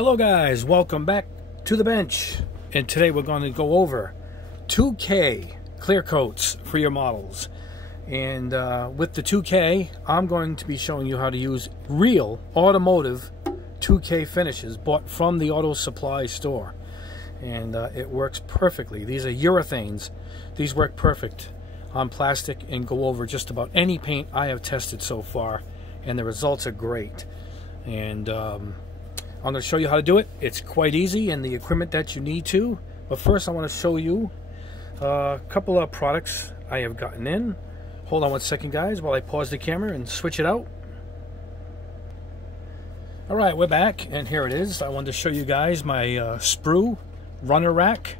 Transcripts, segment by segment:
Hello guys, welcome back to the bench, and today we're going to go over 2K clear coats for your models. And with the 2K, I'm going to be showing you how to use real automotive 2K finishes bought from the auto supply store, and it works perfectly. These are urethanes. These work perfect on plastic and go over just about any paint I have tested so far, and the results are great. And I'm going to show you how to do it. It's quite easy, and the equipment that you need to. But first I want to show you a couple of products I have gotten in. Hold on one second guys while I pause the camera and switch it out. Alright, we're back, and here it is. I wanted to show you guys my sprue runner rack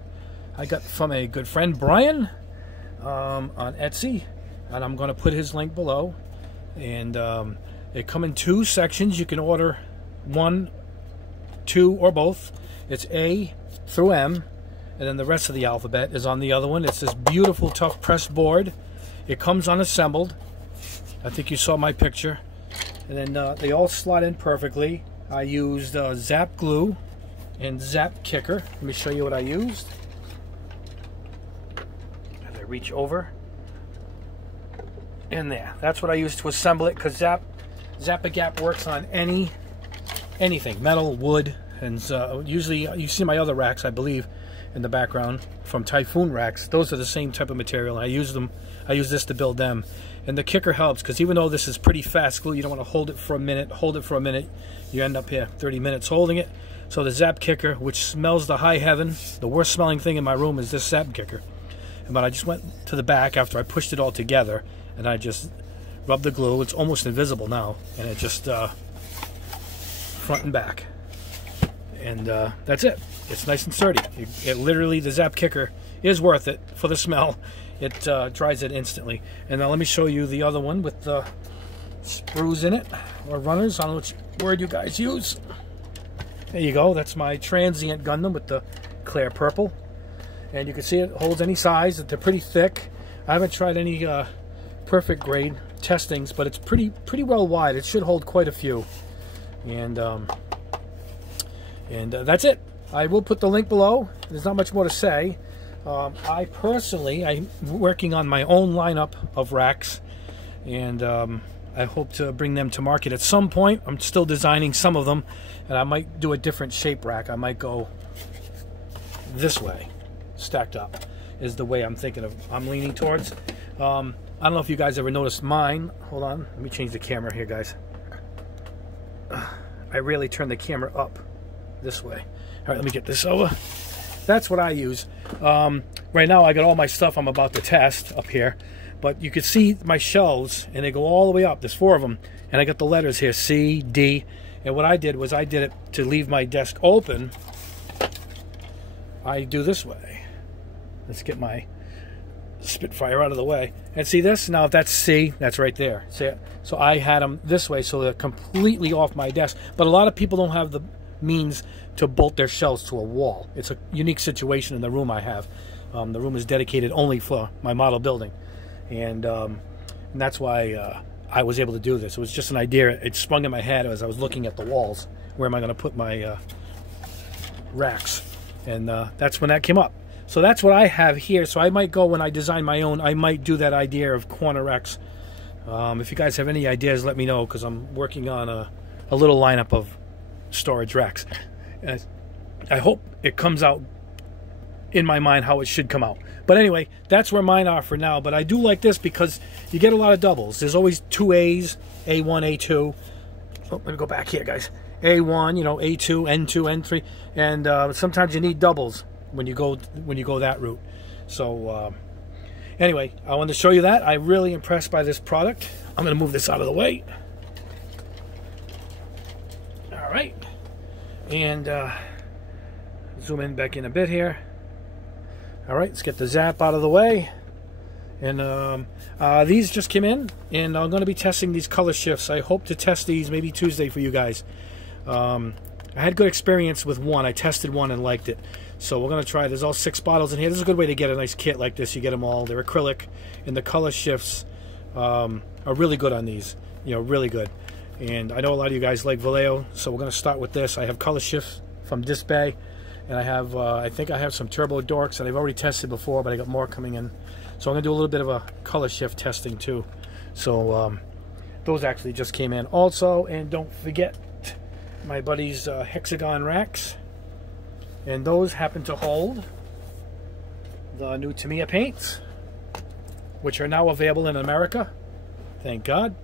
I got from a good friend, Brian, on Etsy, and I'm going to put his link below. And they come in two sections. You can order one, two, or both. It's A through M, and then the rest of the alphabet is on the other one. It's this beautiful tough pressed board. It comes unassembled. I think you saw my picture. And then they all slot in perfectly. I used Zap glue and Zap kicker. Let me show you what I used. As I reach over, and there, that's what I used to assemble it, because Zap-A-Gap works on anything, metal, wood, and usually you see my other racks, I believe, in the background from Typhoon racks. Those are the same type of material. I use this to build them, and the kicker helps, because even though this is pretty fast glue, you don't want to hold it for a minute. You end up here 30 minutes holding it. So the Zap kicker, which smells to high heaven, the worst smelling thing in my room is this Zap kicker. But I just went to the back after I pushed it all together, and I just rubbed the glue. It's almost invisible now, and it just front and back, and that's it. It's nice and sturdy. It literally, the Zap kicker is worth it for the smell. It dries it instantly. And now let me show you the other one with the sprues in it, or runners. I don't know which word you guys use. There you go. That's my transient Gundam with the clear purple, and you can see it holds any size. They're pretty thick. I haven't tried any perfect grade testings, but it's pretty well wide. It should hold quite a few. And that's it. I will put the link below. There's not much more to say. I'm working on my own lineup of racks, and I hope to bring them to market at some point. I'm still designing some of them, and I might do a different shape rack. I might go this way, stacked up, is the way I'm leaning towards. I don't know if you guys ever noticed mine. Hold on, let me change the camera here, guys. I rarely turn the camera up this way. All right, let me get this over. That's what I use. Right now I got all my stuff I'm about to test up here, but you can see my shelves, and they go all the way up. There's 4 of them, and I got the letters here, C, D, and what I did was I did it to leave my desk open. I do this way. Let's get my Spitfire out of the way, and see this? Now if that's C, that's right there. See it? So I had them this way so they're completely off my desk, but a lot of people don't have the means to bolt their shelves to a wall. It's a unique situation in the room I have. The room is dedicated only for my model building, and that's why I was able to do this. It was just an idea. It sprung in my head as I was looking at the walls. Where am I going to put my racks? And that's when that came up. So that's what I have here. So I might go, when I design my own, I might do that idea of corner racks. If you guys have any ideas, let me know, because I'm working on a little lineup of storage racks. And I hope it comes out in my mind how it should come out. But anyway, that's where mine are for now. But I do like this because you get a lot of doubles. There's always 2 A's, A1, A2. Oh, let me go back here, guys. A1, you know, A2, N2, N3, and sometimes you need doubles when you go that route. So anyway, I wanted to show you that. I'm really impressed by this product. I'm going to move this out of the way. All right, and zoom in back in a bit here. All right, let's get the Zap out of the way. And these just came in, and I'm going to be testing these color shifts. I hope to test these maybe Tuesday for you guys. I had good experience with one. I tested one and liked it. So we're going to try. There's all 6 bottles in here. This is a good way to get a nice kit like this. You get them all. They're acrylic, and the color shifts are really good on these. You know, really good. And I know a lot of you guys like Vallejo, so we're going to start with this. I have color shift from Disc Bay. And I have, I think I have some Turbo Dorks that I've already tested before, but I got more coming in. So I'm going to do a little bit of a color shift testing too. So those actually just came in also. And don't forget my buddy's Hexagon racks. And those happen to hold the new Tamiya paints, which are now available in America. Thank God.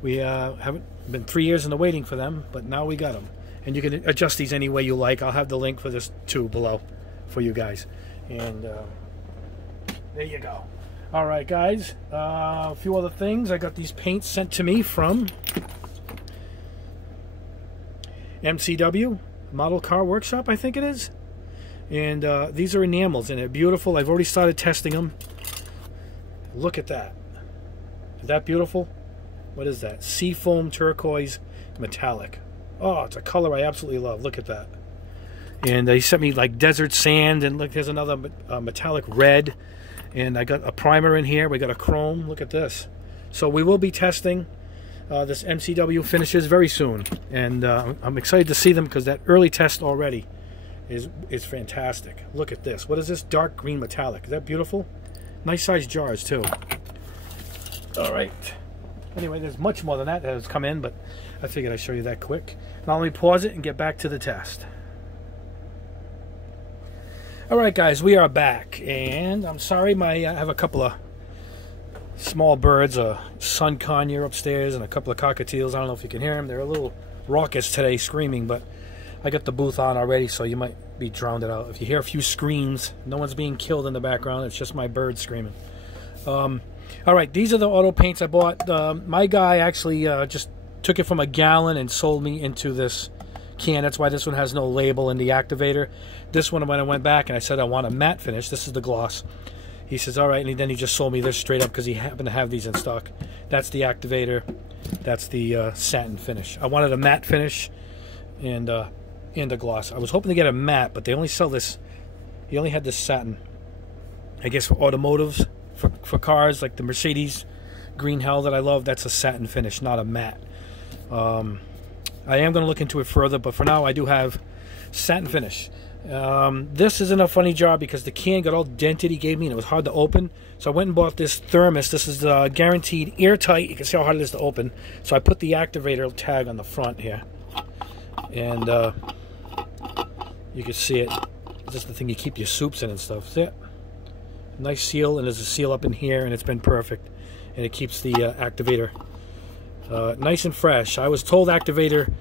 We haven't been 3 years in the waiting for them, but now we got them. And you can adjust these any way you like. I'll have the link for this too below for you guys. And there you go. All right, guys. A few other things. I got these paints sent to me from MCW, Model Car Workshop, I think it is. And these are enamels, and they're beautiful. I've already started testing them. Look at that. Is that beautiful? What is that? Seafoam turquoise metallic. Oh, it's a color I absolutely love. Look at that. And he sent me like desert sand, and look, there's another metallic red. And I got a primer in here. We got a chrome. Look at this. So we will be testing this MCW finishes very soon. And I'm excited to see them because that early test already is fantastic. Look at this. What is this? Dark green metallic. Is that beautiful? Nice sized jars too. All right. Anyway, there's much more than that has come in, but I figured I'd show you that quick. Now let me pause it and get back to the test. All right, guys, we are back, and I'm sorry, I have a couple of small birds, a sun conure upstairs, and a couple of cockatiels. I don't know if you can hear them. They're a little raucous today, screaming, but I got the booth on already, so you might be drowned out. If you hear a few screams, no one's being killed in the background. It's just my birds screaming. All right, these are the auto paints I bought. My guy actually just took it from a gallon and sold me into this can. That's why this one has no label in the activator. This one, when I went back and I said I want a matte finish, this is the gloss. He says, all right, and then he just sold me this straight up because he happened to have these in stock. That's the activator. That's the satin finish. I wanted a matte finish and a gloss. I was hoping to get a matte, but they only sell this. He only had this satin. I guess for automotives, for cars like the Mercedes Green Hell that I love, that's a satin finish, not a matte. I am going to look into it further, but for now I do have satin finish. This isn't a funny job because the can got all dented he gave me and it was hard to open. So I went and bought this thermos. This is guaranteed airtight. You can see how hard it is to open. So I put the activator tag on the front here. And you can see it. This is the thing you keep your soups in and stuff. See it? Nice seal, and there's a seal up in here, and it's been perfect. And it keeps the activator nice and fresh. I was told activator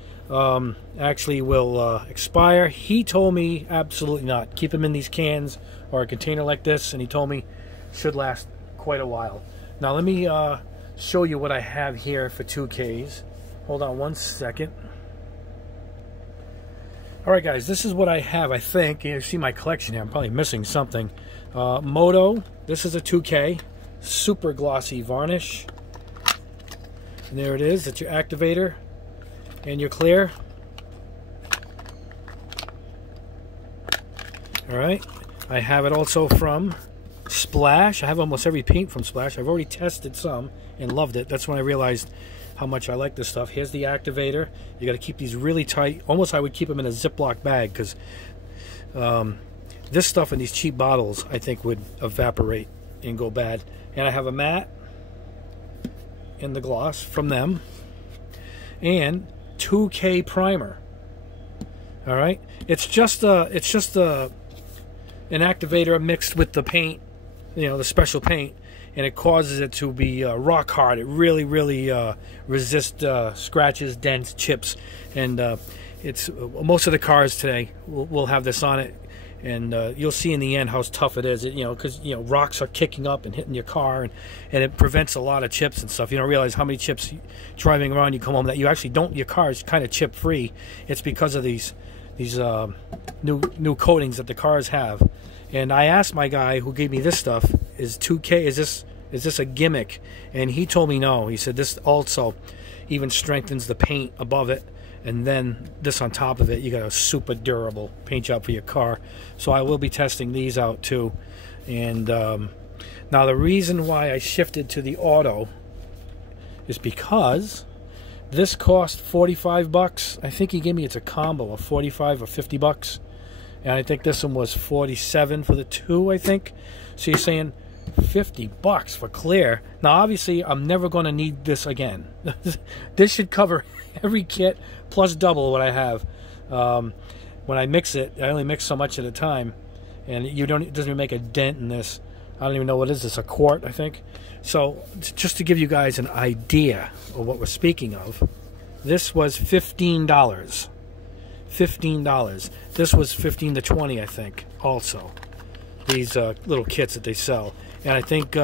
actually will expire. He told me absolutely not. Keep them in these cans or a container like this, and he told me should last quite a while. Now let me show you what I have here for 2Ks. Hold on one second. Alright guys, this is what I have, I think. You see my collection here. I'm probably missing something. Moto, this is a 2K. Super glossy varnish. And there it is. That's your activator. And you're clear. Alright. I have it also from Splash. I have almost every paint from Splash. I've already tested some and loved it. That's when I realized how much I like this stuff. Here's the activator. You got to keep these really tight. Almost I would keep them in a Ziploc bag because this stuff in these cheap bottles I think would evaporate and go bad. And I have a matte in the gloss from them and 2K primer. All right, it's just an activator mixed with the paint, you know, the special paint, and it causes it to be rock hard. It really resists scratches, dents, chips, and it's most of the cars today will have this on it. And you'll see in the end how tough it is. You know, because rocks are kicking up and hitting your car, and it prevents a lot of chips and stuff. You don't realize how many chips driving around you come home that you actually don't. Your car is kind of chip free. It's because of these new coatings that the cars have. And I asked my guy who gave me this stuff, is 2K, is this a gimmick? And he told me no. He said this also even strengthens the paint above it. And then this on top of it, you got a super durable paint job for your car. So I will be testing these out too. And now the reason why I shifted to the auto is because This cost 45 bucks. I think he gave me it's a combo of 45 or 50 bucks. And I think this one was 47 for the two, I think. So you're saying 50 bucks for clear. Now, obviously, I'm never going to need this again. This should cover every kit plus double what I have. When I mix it, I only mix so much at a time. And it doesn't even make a dent in this. I don't even know what is this, a quart, I think. So, just to give you guys an idea of what we're speaking of, this was $15. $15. This was 15 to 20, I think, also. These little kits that they sell. And I think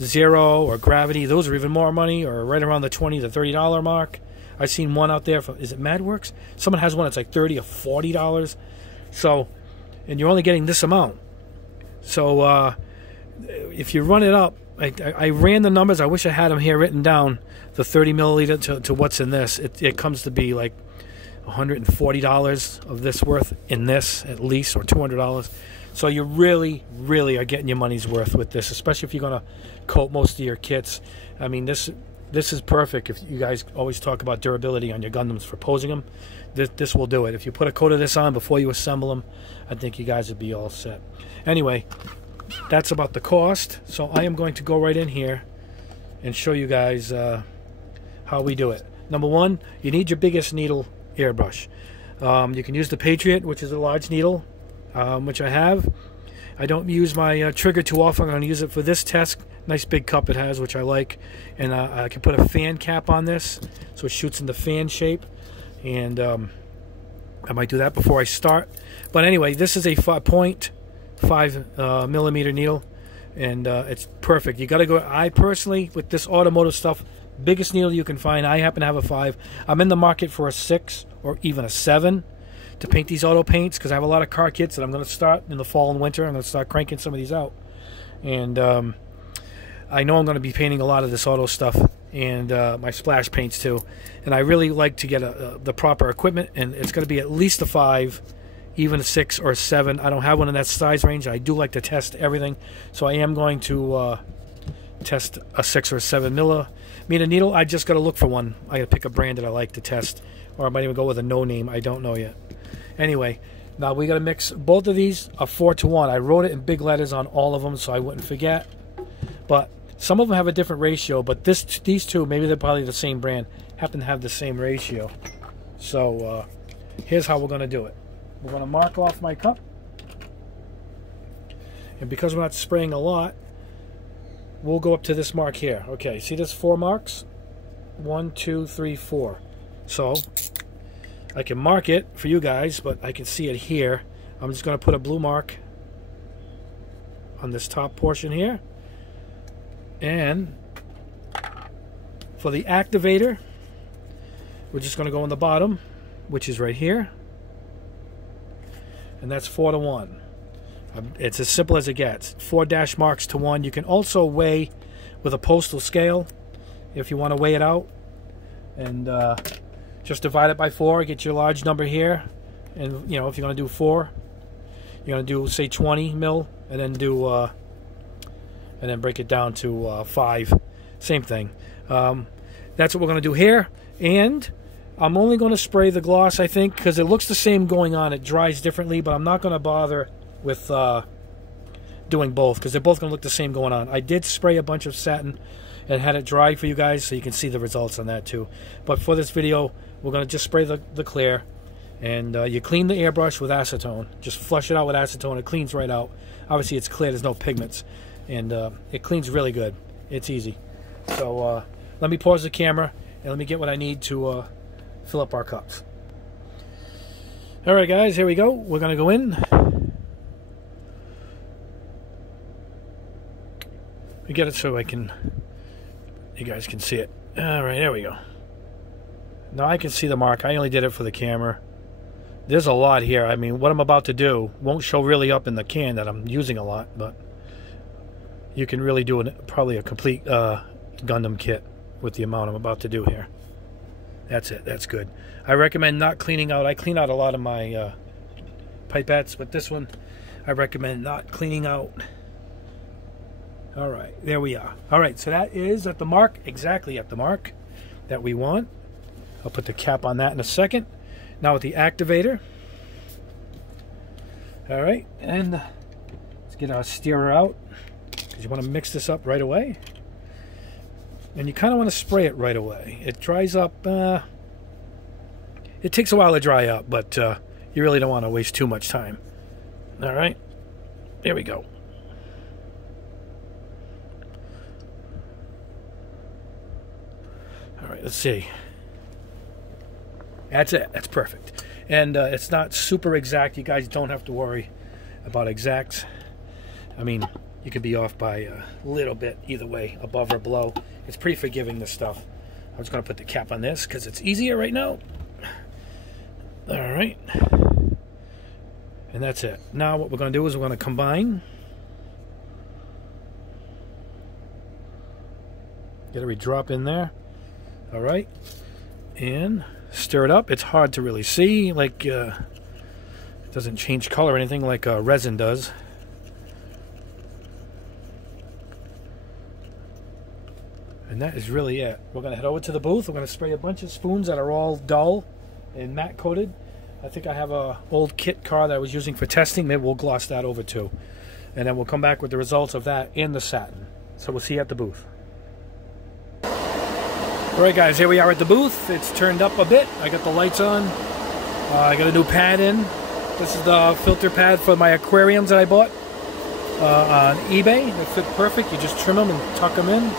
Zero or Gravity, those are even more money, or right around the $20 to $30 mark. I've seen one out there, is it MadWorks? Someone has one that's like $30 or $40. So, and you're only getting this amount. So, if you run it up, I ran the numbers. I wish I had them here written down. The 30 milliliter to what's in this. It comes to be like $140 of this worth in this, at least, or $200. So you really, really are getting your money's worth with this, especially if you're going to coat most of your kits. I mean, this is perfect. If you guys always talk about durability on your Gundams for posing them, this will do it. If you put a coat of this on before you assemble them, I think you guys would be all set. Anyway, that's about the cost. So I am going to go right in here and show you guys how we do it. Number one, you need your biggest needle airbrush. You can use the Patriot, which is a large needle, which I have. I don't use my trigger too often. I'm going to use it for this test. Nice big cup it has, which I like. And I can put a fan cap on this, so it shoots in the fan shape. And I might do that before I start. But anyway, this is a 5.5 millimeter needle, and it's perfect. You got to go. I personally, with this automotive stuff, biggest needle you can find. I happen to have a 5. I'm in the market for a 6 or even a 7 to paint these auto paints, because I have a lot of car kits that I'm going to start in the fall and winter. I'm going to start cranking some of these out, and I know I'm going to be painting a lot of this auto stuff and my splash paints too. And I really like to get the proper equipment, and it's going to be at least a 5, even a 6 or a 7. I don't have one in that size range. I do like to test everything, so I am going to test a 6 or a 7 millimeter needle. I just got to look for one. I got to pick a brand that I like to test, or I might even go with a no name. I don't know yet. Anyway, now we got to mix both of these are 4:1. I wrote it in big letters on all of them so I wouldn't forget. But some of them have a different ratio, but these two, maybe they're probably the same brand, happen to have the same ratio. So here's how we're going to do it. We're going to mark off my cup. And because we're not spraying a lot, we'll go up to this mark here. Okay, see this 4 marks? 1, 2, 3, 4. So I can mark it for you guys, but I can see it here. I'm just going to put a blue mark on this top portion here. And for the activator, we're just going to go on the bottom, which is right here. And that's 4:1. It's as simple as it gets. 4 dash marks to 1. You can also weigh with a postal scale if you want to weigh it out. And just divide it by 4, get your large number here. And, you know, if you're going to do 4, you're going to do, say, 20 mil, and then do, and then break it down to 5. Same thing. That's what we're going to do here. And I'm only going to spray the gloss, I think, because it looks the same going on. It dries differently, but I'm not going to bother with doing both, because they're both going to look the same going on. I did spray a bunch of satin and had it dry for you guys, so you can see the results on that too. But for this video, we're going to just spray the clear, and you clean the airbrush with acetone. Just flush it out with acetone. It cleans right out. Obviously, it's clear. There's no pigments, and it cleans really good. It's easy. So let me pause the camera, and let me get what I need to fill up our cups. All right, guys, here we go. We're going to go in. We get it so you guys can see it. All right, there we go. Now I can see the mark. I only did it for the camera. There's a lot here. I mean, what I'm about to do won't show really up in the can that I'm using a lot, but you can really do probably a complete Gundam kit with the amount I'm about to do here. That's it. That's good. I recommend not cleaning out. I clean out a lot of my pipettes, but this one I recommend not cleaning out. All right, there we are. All right, so that is at the mark, exactly at the mark that we want. I'll put the cap on that in a second. Now with the activator. All right, and let's get our stirrer out, because you want to mix this up right away. And you kind of want to spray it right away. It dries up, it takes a while to dry up, but you really don't want to waste too much time. All right, there we go. All right, let's see. That's it. That's perfect. And it's not super exact. You guys don't have to worry about exacts. I mean, you could be off by a little bit either way, above or below. It's pretty forgiving, this stuff. I'm just going to put the cap on this because it's easier right now. All right. And that's it. Now what we're going to do is we're going to combine. Get every drop in there. All right. And stir it up. It's hard to really see. Like, it doesn't change color or anything like resin does. And that is really it. We're going to head over to the booth. We're going to spray a bunch of spoons that are all dull and matte coated. I think I have a old kit car that I was using for testing. Maybe we'll gloss that over too. And then we'll come back with the results of that in the satin. So we'll see you at the booth. Alright guys, here we are at the booth. It's turned up a bit. I got the lights on. I got a new pad in. This is the filter pad for my aquariums that I bought on eBay. They fit perfect. You just trim them and tuck them in.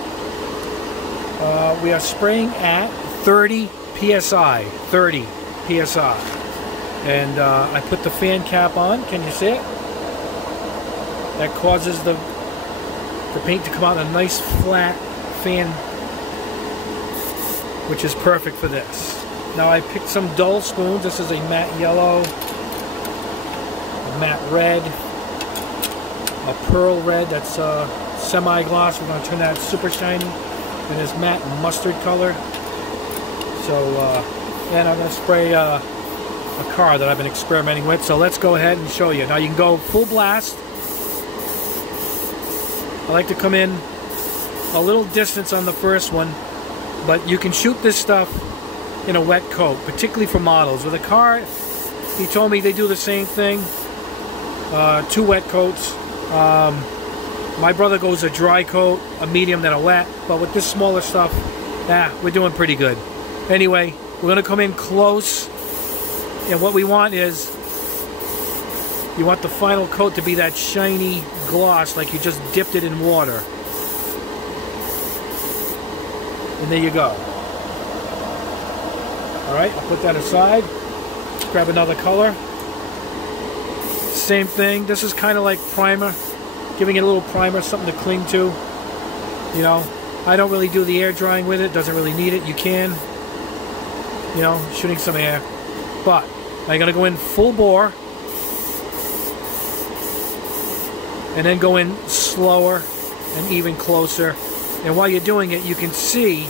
We are spraying at 30 PSI. 30 PSI. And I put the fan cap on. Can you see it? That causes the paint to come out in a nice flat fan, which is perfect for this. Now I picked some dull spoons. This is a matte yellow, a matte red, a pearl red that's semi-gloss. We're going to turn that super shiny. And this matte mustard color. So, and I'm going to spray a car that I've been experimenting with. So let's go ahead and show you. Now you can go full blast. I like to come in a little distance on the first one, but you can shoot this stuff in a wet coat, particularly for models. With a car, he told me they do the same thing, 2 wet coats. My brother goes a dry coat, a medium, then a wet. But with this smaller stuff, we're doing pretty good. Anyway, we're going to come in close. And what we want is, you want the final coat to be that shiny gloss, like you just dipped it in water. And there you go. Alright, I'll put that aside. Let's grab another color. Same thing. This is kind of like primer. Giving it a little primer, something to cling to. You know, I don't really do the air drying with it. Doesn't really need it. You can. You know, shooting some air. But I'm going to go in full bore. And then go in slower and even closer. And while you're doing it, you can see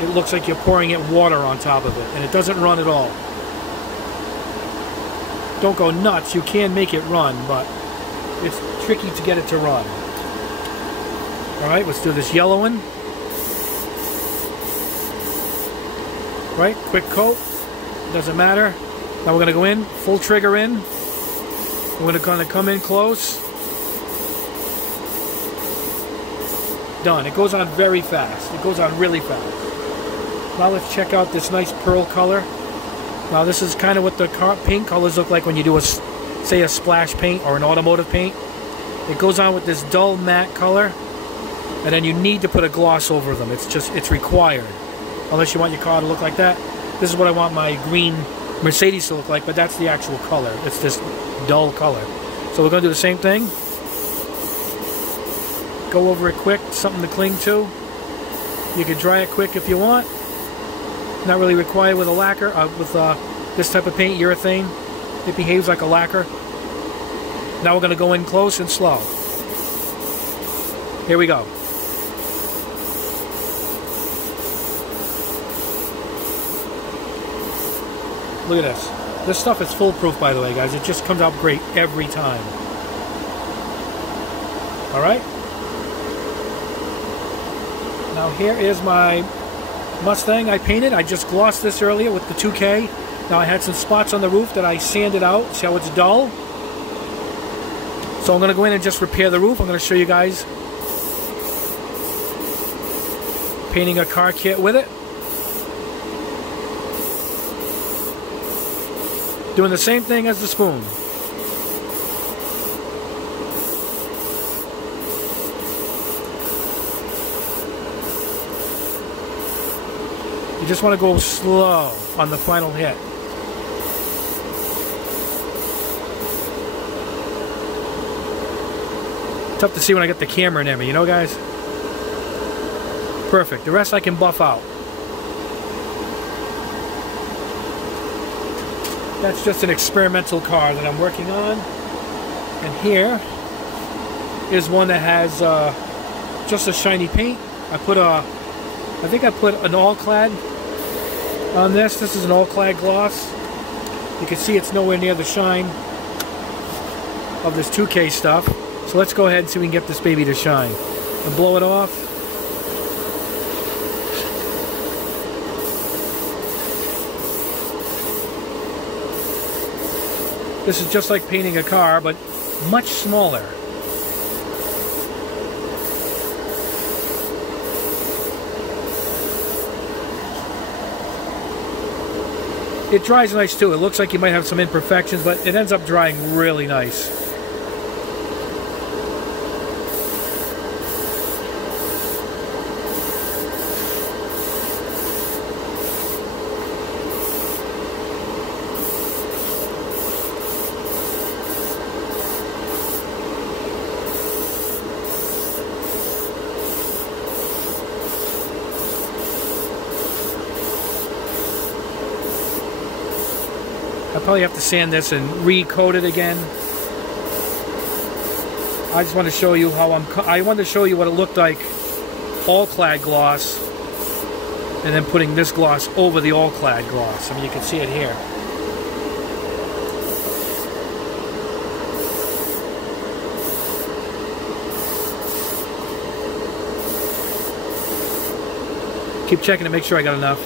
it looks like you're pouring it water on top of it. And it doesn't run at all. Don't go nuts. You can make it run, but it's tricky to get it to run. Alright, let's do this yellow one. Right, quick coat. Doesn't matter. Now we're going to go in, full trigger in. We're going to come in close. Done. It goes on very fast. It goes on really fast. Now let's check out this nice pearl color. Now this is kind of what the paint colors look like when you do say a splash paint or an automotive paint. It goes on with this dull matte color, and then you need to put a gloss over them. It's required, unless you want your car to look like that. This is what I want my green Mercedes to look like, but that's the actual color. It's this dull color. So we're going to do the same thing. Go over it quick, something to cling to. You can dry it quick if you want. Not really required with a lacquer, with this type of paint, urethane. It behaves like a lacquer. Now we're going to go in close and slow. Here we go. Look at this. This stuff is foolproof, by the way, guys. It just comes out great every time. Alright? Now Now here is my Mustang I painted. I just glossed this earlier with the 2K. Now I had some spots on the roof that I sanded out. See how it's dull? So I'm going to go in and just repair the roof. I'm going to show you guys painting a car kit with it. Doing the same thing as the spoon. You just want to go slow on the final hit. Tough to see when I get the camera near me, you know, guys? Perfect. The rest I can buff out. That's just an experimental car that I'm working on. And here is one that has just a shiny paint. I think I put an all-clad on this. This is an all-clad gloss. You can see it's nowhere near the shine of this 2K stuff. So let's go ahead and see if we can get this baby to shine. And blow it off. This is just like painting a car, but much smaller. It dries nice too. It looks like you might have some imperfections, but it ends up drying really nice. I'll probably have to sand this and re-coat it again. I just want to show you how I want to show you what it looked like all-clad gloss, and then putting this gloss over the all-clad gloss. I mean, you can see it here. Keep checking to make sure I got enough.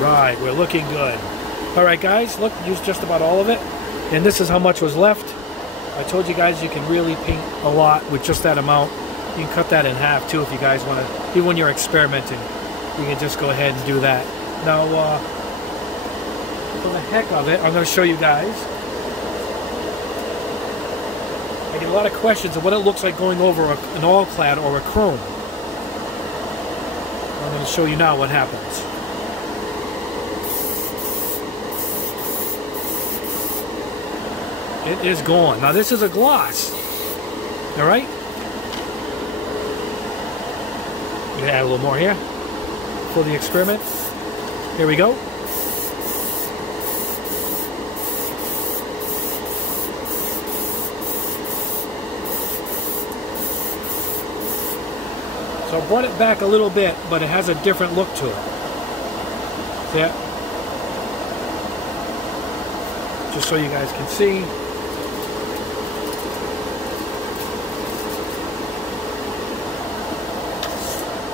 Right, we're looking good. Alright guys, look, used just about all of it. And this is how much was left. I told you guys you can really paint a lot with just that amount. You can cut that in half too if you guys want to. Even when you're experimenting, you can just go ahead and do that. Now, for the heck of it, I'm going to show you guys. I get a lot of questions of what it looks like going over an all-clad or a chrome. I'm going to show you now what happens. It is gone. Now this is a gloss. Alright? I'm going to add a little more here for the experiment. Here we go. So I brought it back a little bit, but it has a different look to it. See it? Just so you guys can see.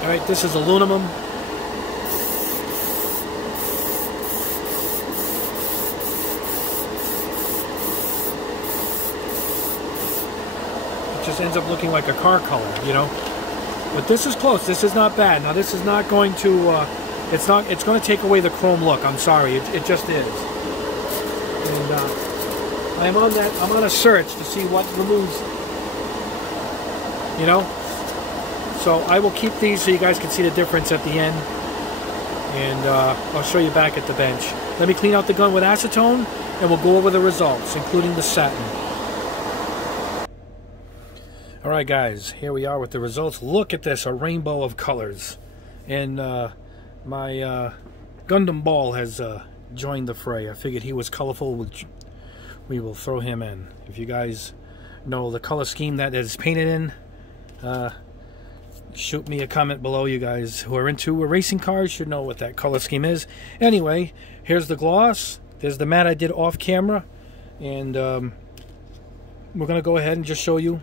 Alright, this is aluminum. It just ends up looking like a car color, you know. But this is close. This is not bad. Now this is not going to it's going to take away the chrome look. I'm sorry. It just is. And I'm on a search to see what removes, you know. So I will keep these so you guys can see the difference at the end. And I'll show you back at the bench. Let me clean out the gun with acetone, and we'll go over the results, including the satin. All right, guys, here we are with the results. Look at this, a rainbow of colors. And my Gundam Ball has joined the fray. I figured he was colorful. We will throw him in. If you guys know the color scheme that is painted in, shoot me a comment below. You guys who are into racing cars should know what that color scheme is. Anyway, here's the gloss. There's the matte I did off camera. And we're going to go ahead and just show you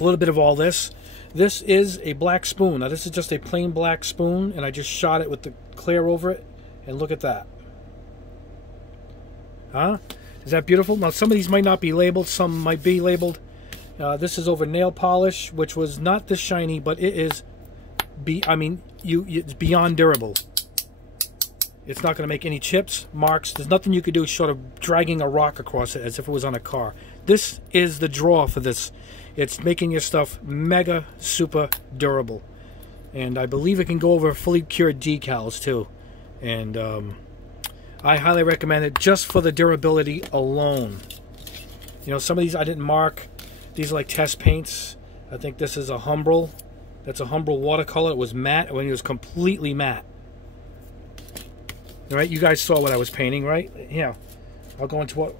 a little bit of all this. This is a black spoon. Now this is just a plain black spoon, and I just shot it with the clear over it, and look at that. Huh? Is that beautiful? Now some of these might not be labeled, some might be labeled. This is over nail polish, which was not this shiny, but it is it's beyond durable. It's not going to make any chips, marks. There's nothing you could do short of dragging a rock across it as if it was on a car. This is the draw for this. It's making your stuff mega super durable. And I believe it can go over fully cured decals too. And I highly recommend it just for the durability alone. You know, some of these I didn't mark. These are like test paints. I think this is a Humbrol. That's a Humbrol watercolor. It was matte when it was completely matte. All right, you guys saw what I was painting, right? Yeah. I'll go into what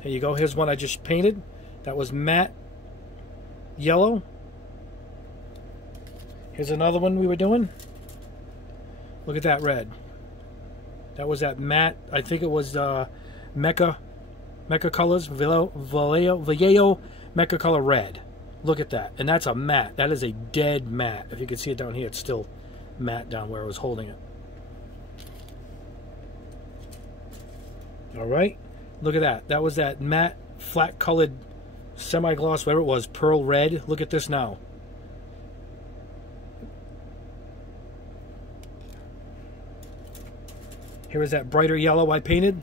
here you go. Here's one I just painted. That was matte yellow. Here's another one we were doing. Look at that red. That was that matte. I think it was Mecha Colors, Vallejo Mecha Color Red. Look at that. And that's a matte. That is a dead matte. If you can see it down here, it's still matte down where I was holding it. All right. Look at that. That was that matte, flat colored, semi-gloss, whatever it was, pearl red. Look at this now. Here is that brighter yellow I painted.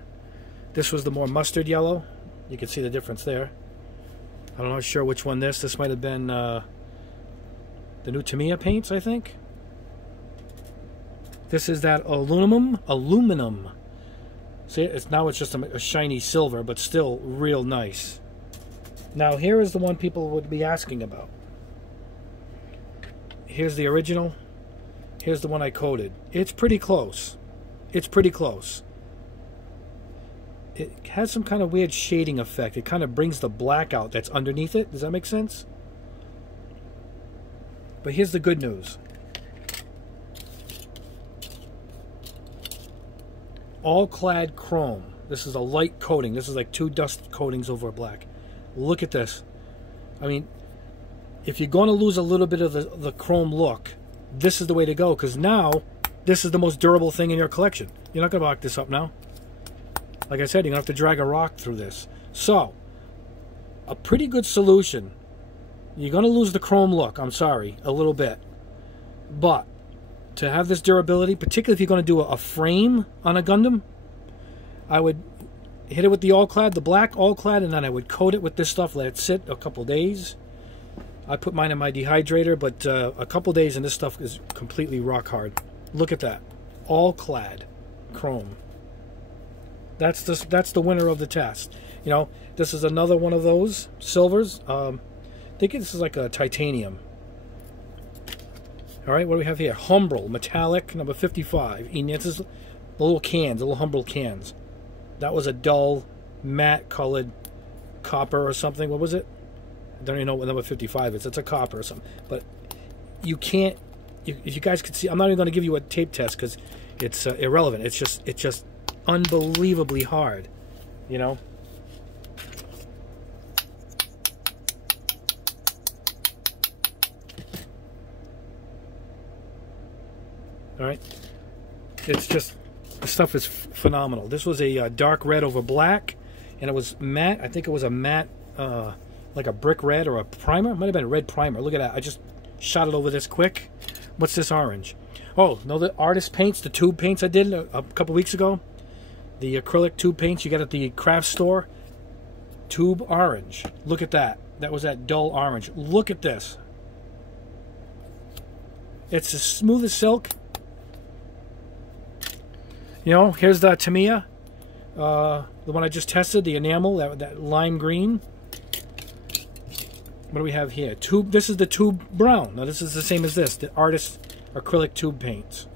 This was the more mustard yellow. You can see the difference there. I'm not sure which one this might have been the new Tamiya paints, I think. This is that aluminum. See, it's just a shiny silver, but still real nice. Now here is the one people would be asking about. Here's the original. Here's the one I coated. It's pretty close. It's pretty close. It has some kind of weird shading effect. It kind of brings the black out that's underneath it. Does that make sense? But here's the good news. All clad chrome. This is a light coating. This is like 2 dust coatings over black. Look at this. I mean, if you're going to lose a little bit of the chrome look, this is the way to go, because now this is the most durable thing in your collection. You're not going to lock this up now. Like I said, you're going to have to drag a rock through this. So, a pretty good solution. You're going to lose the chrome look, I'm sorry, a little bit. But to have this durability, particularly if you're going to do a frame on a Gundam, I would hit it with the all-clad, the black all-clad, and then I would coat it with this stuff, let it sit a couple days. I put mine in my dehydrator, but a couple days and this stuff is completely rock hard. Look at that. All-clad chrome. That's the winner of the test. You know, this is another one of those silvers. I think this is like a titanium. All right, what do we have here? Humbrol, metallic, number 55. This is the little cans, the little Humbrol cans. That was a dull, matte colored copper or something. What was it? I don't even know what number 55 is. It's a copper or something. But you can't, if you guys could see, I'm not even going to give you a tape test because it's irrelevant. It's just unbelievably hard, you know? All right, it's just, the stuff is phenomenal. This was a dark red over black, and it was matte. I think it was a matte, like a brick red or a primer. It might have been a red primer. Look at that. I just shot it over this quick. What's this orange? Oh, no, the artist paints, the tube paints I did a couple weeks ago. The acrylic tube paints you get at the craft store. Tube orange. Look at that. That was that dull orange. Look at this. It's as smooth as silk. You know, here's the Tamiya, the one I just tested, the enamel, that lime green. what do we have here? Tube. This is the tube brown. Now this is the same as this, the Artist acrylic tube paints,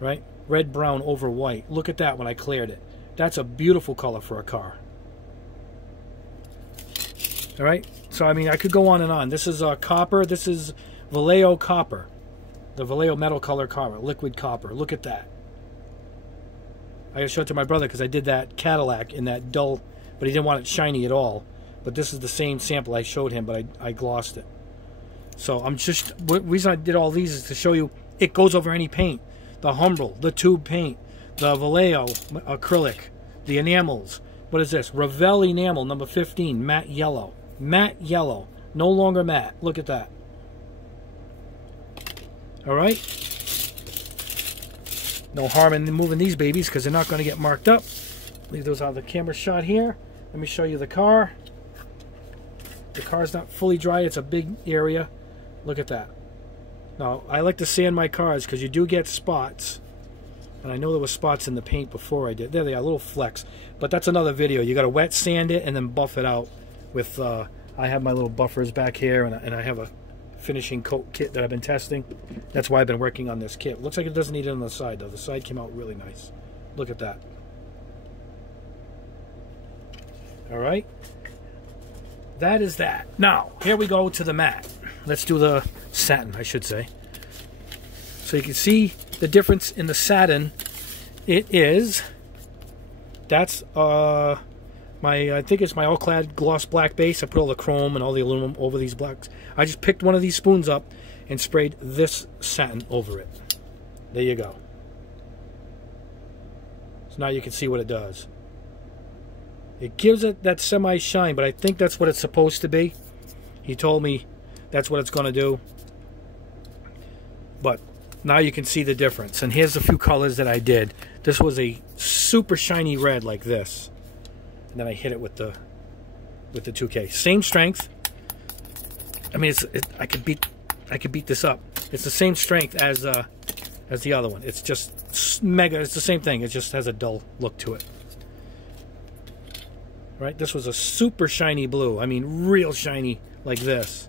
right? Red, brown over white. Look at that when I cleared it. That's a beautiful color for a car. All right. So I mean, I could go on and on. This is copper. This is Vallejo copper, the Vallejo metal color copper, liquid copper. Look at that. I gotta show it to my brother because I did that Cadillac in that dull, but he didn't want it shiny at all. But this is the same sample I showed him, but I glossed it. So I'm just, the reason I did all these is to show you it goes over any paint. The Humbrol, the tube paint, the Vallejo acrylic, the enamels. What is this? Revell enamel number 15, matte yellow. Matte yellow, no longer matte. Look at that. All right. No harm in moving these babies because they're not going to get marked up. Leave those out of the camera shot here. Let me show you the car. The car's not fully dry. It's a big area. Look at that. Now, I like to sand my cars because you do get spots. And I know there were spots in the paint before I did. There they are, little flecks. But that's another video. You got to wet sand it and then buff it out with, I have my little buffers back here and I have a finishing coat kit that I've been testing. That's why I've been working on this kit. Looks like it doesn't need it on the side though. The side came out really nice. Look at that. All right. That is that. Now, here we go to the matte. Let's do the satin, I should say. So you can see the difference in the satin. It is, that's I think it's my all-clad gloss black base. I put all the chrome and all the aluminum over these blacks. I just picked one of these spoons up and sprayed this satin over it. There you go. So now you can see what it does. It gives it that semi-shine, but I think that's what it's supposed to be. He told me that's what it's going to do. But now you can see the difference. And here's a few colors that I did. This was a super shiny red like this. And then I hit it with the 2K. Same strength. I mean, I could beat this up. It's the same strength as the other one. It's just mega. It's the same thing. It just has a dull look to it. Right? This was a super shiny blue. I mean, real shiny like this.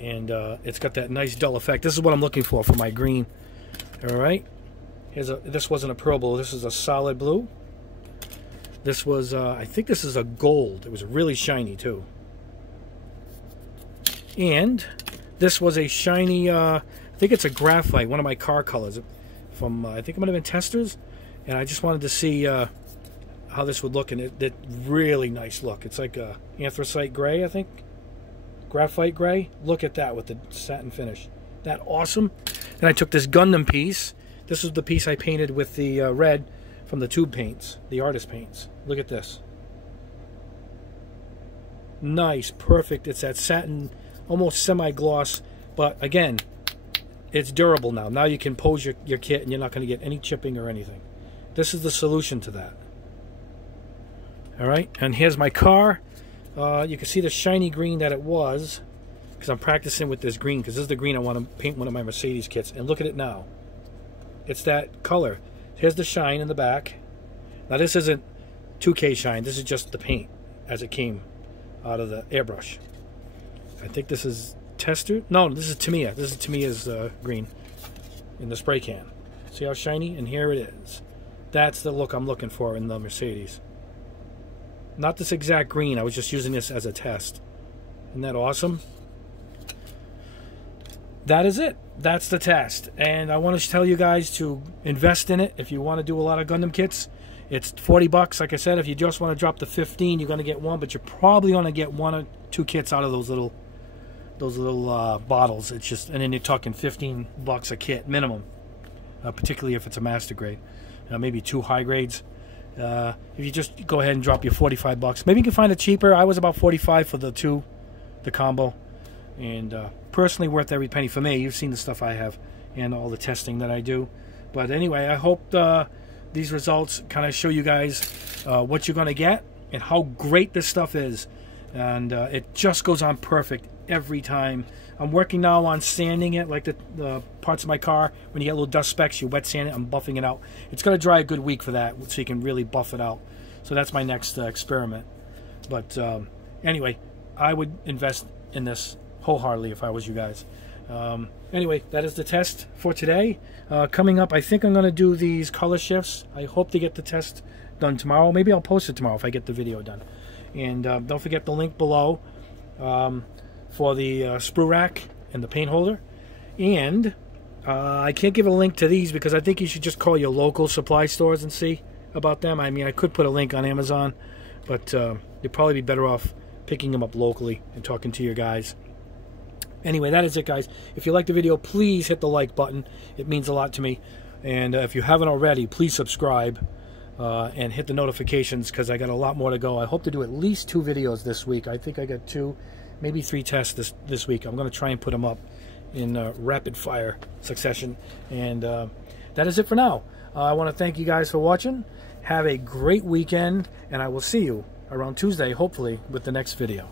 And it's got that nice dull effect. This is what I'm looking for my green. All right. This wasn't a pearl blue. This is a solid blue. This was, I think this is a gold. It was really shiny too. And this was a shiny, I think it's a graphite, one of my car colors from, I think it might have been Testers. And I just wanted to see how this would look, and it really nice look. It's like a anthracite gray, I think. Graphite gray. Look at that with the satin finish. That awesome. And I took this Gundam piece. This is the piece I painted with the red from the tube paints, the Artist paints. Look at this. Nice, perfect. It's that satin, almost semi-gloss, but again, it's durable now. Now you can pose your kit and you're not going to get any chipping or anything. This is the solution to that. All right, and here's my car. You can see the shiny green that it was, because I'm practicing with this green, because this is the green I want to paint one of my Mercedes kits. And look at it now. It's that color. Here's the shine in the back. Now this isn't 2K shine. This is just the paint as it came out of the airbrush. I think this is Tester. No, this is Tamiya. This is Tamiya's green in the spray can. See how shiny? And here it is. That's the look I'm looking for in the Mercedes. Not this exact green. I was just using this as a test. Isn't that awesome? That is it. That's the test. And I want to tell you guys to invest in it if you want to do a lot of Gundam kits. It's 40 bucks. Like I said, if you just want to drop the 15, you're going to get one, but you're probably going to get one or two kits out of those little bottles. It's just, and then you're talking 15 bucks a kit minimum, particularly if it's a master grade. Maybe 2 high grades. If you just go ahead and drop your 45 bucks, maybe you can find it cheaper. I was about 45 for the combo, and personally worth every penny for me. You've seen the stuff I have and all the testing that I do. But anyway, I hope these results kind of show you guys what you're going to get and how great this stuff is. And it just goes on perfect every time. I'm working now on sanding it, like the parts of my car. When you get little dust specks, you wet sand it. I'm buffing it out. It's going to dry a good week for that, so you can really buff it out. So that's my next experiment. But anyway, I would invest in this wholeheartedly if I was you guys. Anyway, that is the test for today. Coming up, I think I'm going to do these color shifts. I hope to get the test done tomorrow. Maybe I'll post it tomorrow if I get the video done. And don't forget the link below for the sprue rack and the paint holder. And I can't give a link to these because I think you should just call your local supply stores and see about them. I mean, I could put a link on Amazon, but you'd probably be better off picking them up locally and talking to your guys. Anyway, that is it, guys. If you like the video, please hit the like button. It means a lot to me. And if you haven't already, please subscribe and hit the notifications because I got a lot more to go. I hope to do at least 2 videos this week. I think I got 2, maybe 3 tests this week. I'm going to try and put them up in rapid fire succession. And that is it for now. I want to thank you guys for watching. Have a great weekend, and I will see you around Tuesday, hopefully, with the next video.